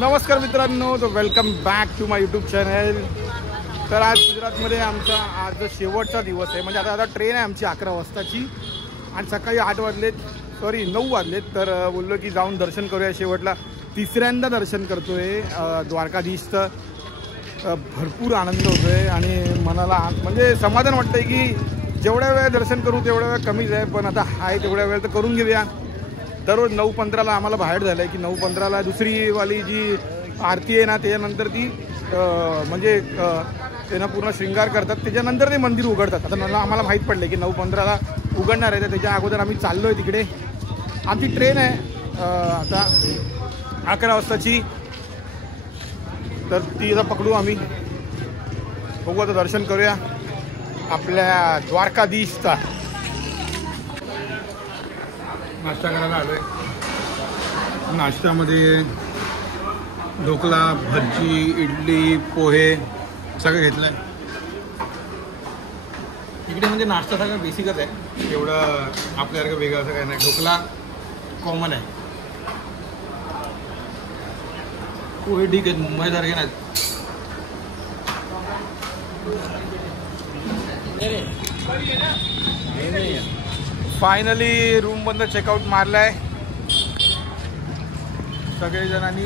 नमस्कार मित्रांनो, तो welcome back to my YouTube channel. तर आज गुजरातमध्ये आमचा आज शेवटचा दिवस आहे. म्हणजे आता ट्रेन आहे आमची 11 वाजताची आणि सकाळी 8 वाजलेत, 9 वाजलेत. तर बोललो की जाऊन दर्शन करूया. शेवटला तिसऱ्यांदा दर्शन करतोय द्वारकाधीशचं. भरपूर आनंद होतोय आणि मनाला म्हणजे समाधान वाटतंय की जेवढ्या वेळ दर्शन करू तेवढ्या वेळ कमीच आहे, पण आता आहे तेवढ्या वेळ तर करून घेऊया. दररोज 9:15ला आम्हाला बाहेर झालं आहे की 9:15ला दुसरीवाली जी आरती आहे ना त्याच्यानंतर ती म्हणजे त्यांना पूर्ण शृंगार करतात, त्याच्यानंतर ते मंदिर उघडतात. आता मला आम्हाला माहीत पडलं की 9:15ला उघडणार आहे, तर त्याच्या अगोदर आम्ही चाललो आहे तिकडे. आमची ट्रेन आहे आता 11 वाजताची, तर ती आता पकडू आम्ही. बघू आता दर्शन करूया आपल्या द्वारकाधीशचा. नाश्ता करायला आलो आहे. नाश्त्यामध्ये ढोकळा, भजी, इडली, पोहे सगळं घेतलं आहे. इकडे म्हणजे नाश्ता सगळं बेसिकच आहे, एवढं आपल्यासारखं वेगळं असं काही नाही. ढोकळा कॉमन आहे, पोहे ठीक आहेत, मुंबईसारखे नाहीत. फायनली रूम बंद चेकआउट मारलाय सगळेजणांनी.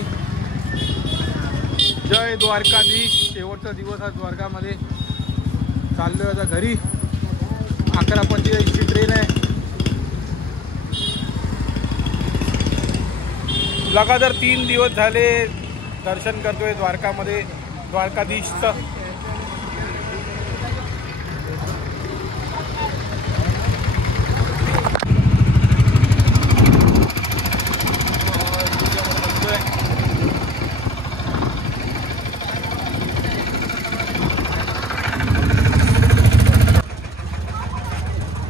जय द्वारकाधीश. शेवटचा दिवस आज द्वारकामध्ये. चाललोय आता घरी. 11:45ची ट्रेन आहे. लगातार 3 दिवस झाले दर्शन करतोय द्वारकामध्ये द्वारकाधीशचं.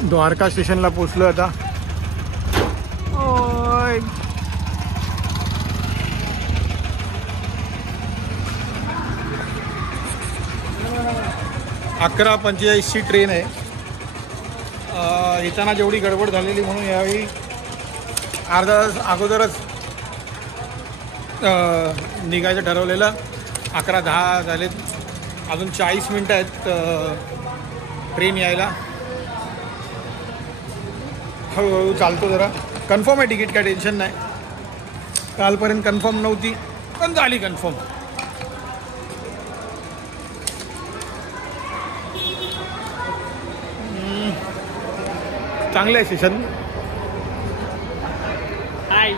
द्वारका स्टेशनला पोचलो आता. ओय 11:45ची ट्रेन आहे. येताना जेवढी गडबड झालेली म्हणून यावेळी अर्धा तास अगोदरच निघायचं ठरवलेलं. 11:10 झालेत, अजून 40 मिनटं आहेत ट्रेन यायला. हळूहळू चालतो जरा. कन्फर्म आहे तिकीट, काय टेन्शन नाही. कालपर्यंत कन्फर्म नव्हती पण झाली कन्फर्म. चांगलं आहे स्टेशन. हाय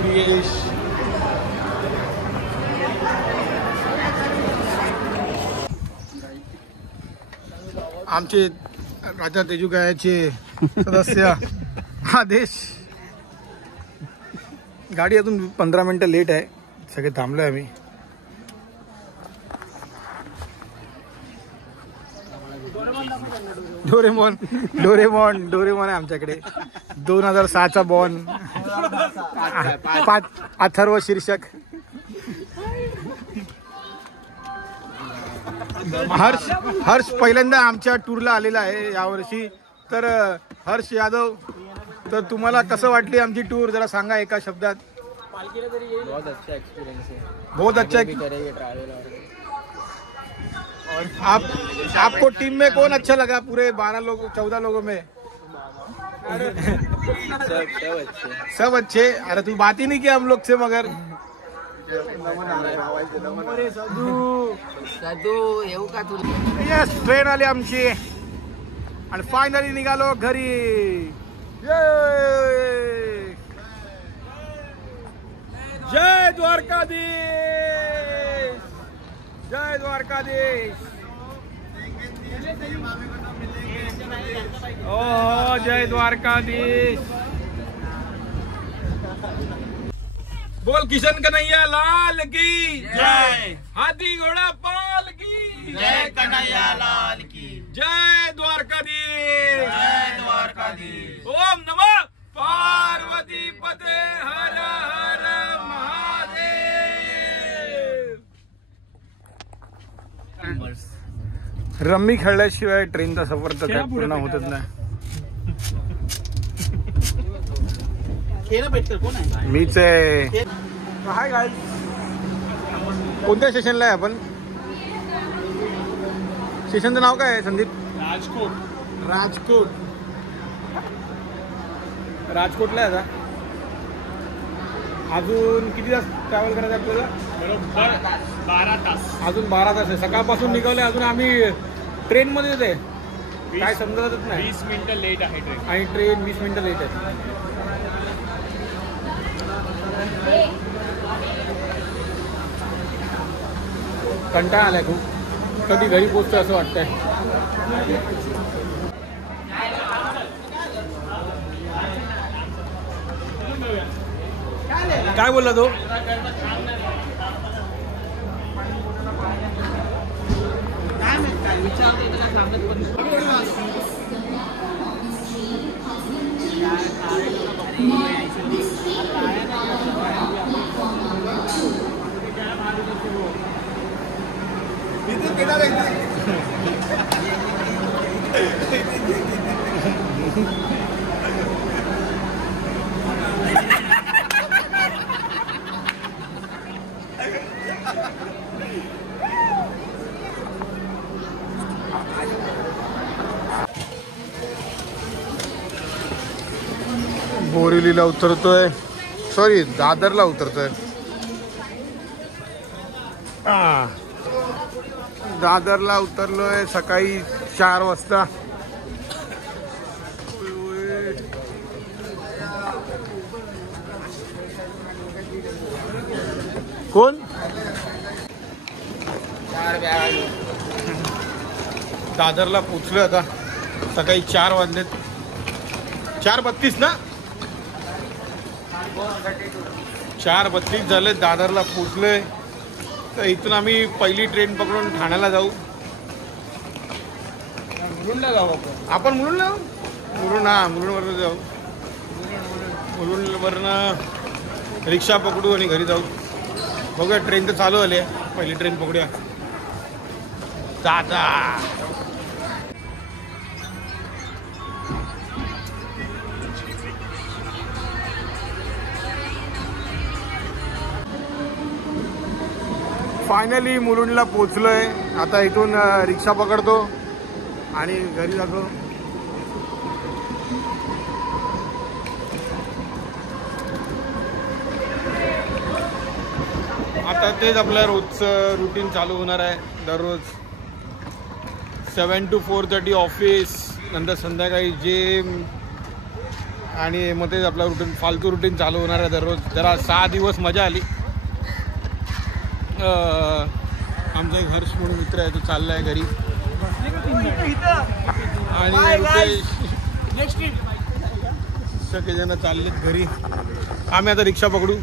प्रियेश. आमचे राजा तेजुगायाचे सदस्य आदेश. गाडी अजून 15 मिनटं लेट आहे. सगळे थांबलो आहे आम्ही. डोरेमॉन डोरेमॉन डोरेमॉन आहे आमच्याकडे. 2006चा बॉन. अथर्व शीर्षक. हर्ष पहिल्यांदा आमच्या टूरला आलेला आहे यावर्षी. तर हर्ष यादव, तर तुम्हाला कसं वाटली आमची टूर जरा सांगा एका शब्दात. बहुत अच्छा एक्सपीरियंस है, बहुत अच्छा. और आपको टीम में कौन अच्छा लगा? पूरे 12 लोग 14 लोगों में सब अच्छे. अरे तू बात ही नहीं किया हम लोग से. मगर यस, ट्रेन आली आमची आणि फायनली निघालो घरी. जय द्वारकाधीश. जय द्वारकाधीश. ओ जय द्वारकाधीश. बोल किशन कन्हैया लाल की जय. हाथी घोड़ा पाल की जय कन्हैया लाल की. जय द्वारकाधीश. जय द्वारकाधीश. ओम नमः पार्वती पते हर हर महादेव. रम्मी खेळल्याशिवाय ट्रेनचा सफर तर काय पूर्ण होतच नाही. मीच आहे. हाय गाईज, कोणत्या स्टेशनला आहे आपण? स्टेशनचं नाव काय आहे संदीप? राजकोटला आहे आता. अजून किती तास ट्रॅव्हल करायचं आपल्याला? बरोबर 12 तास. अजून 12 तास आहे. सकाळपासून निघाले, अजून आम्ही ट्रेनमध्येच आहे. काय समजतच नाही. 20 मिनिटं लेट आहे ट्रेन. आणि ट्रेन 20 मिनिटं लेट आहे. कंटाळा आलाय खूप. कधी घरी पोहोचतो असं वाटतंय. काय बोलला तो? बोरिवलीला उतरतोय, सॉरी दादरला उतरतोय. दादरला उतरलोय सकाळी 4 वाजता. कोण? दादरला पोचलोय आता. सकाळी 4 वाजलेत. 4:32 ना? 4:32 झाले. दादरला पोचलोय. तर इथून आम्ही पहिली ट्रेन पकडून ठाण्याला जाऊ. मुलुंडला जाऊ आपण मुलुंडला जाऊ. मुलुंडवरनं जाऊ. मुलुंडवरनं रिक्षा पकडू आणि घरी जाऊ. बघूया, ट्रेन तर चालू झाली आहे. पहिली ट्रेन पकडूया. टाटा. फायनली मुलुंडला पोचलोय. आता इथून रिक्षा पकडतो आणि घरी जातो. आता तेच आपलं रोजचं रुटीन चालू होणार आहे. दररोज 7 to 4:30 ऑफिस, नंतर संध्याकाळी जिम, आणि मग तेच आपलं रुटीन, फालतू रुटीन चालू होणार आहे दररोज. जरा 6 दिवस मजा आली. आमचा एक हर्ष म्हणून मित्र आहे, तो चालला आहे घरी. आणि रुपेश सगळेजण चाललेत घरी. आम्ही आता रिक्षा पकडू.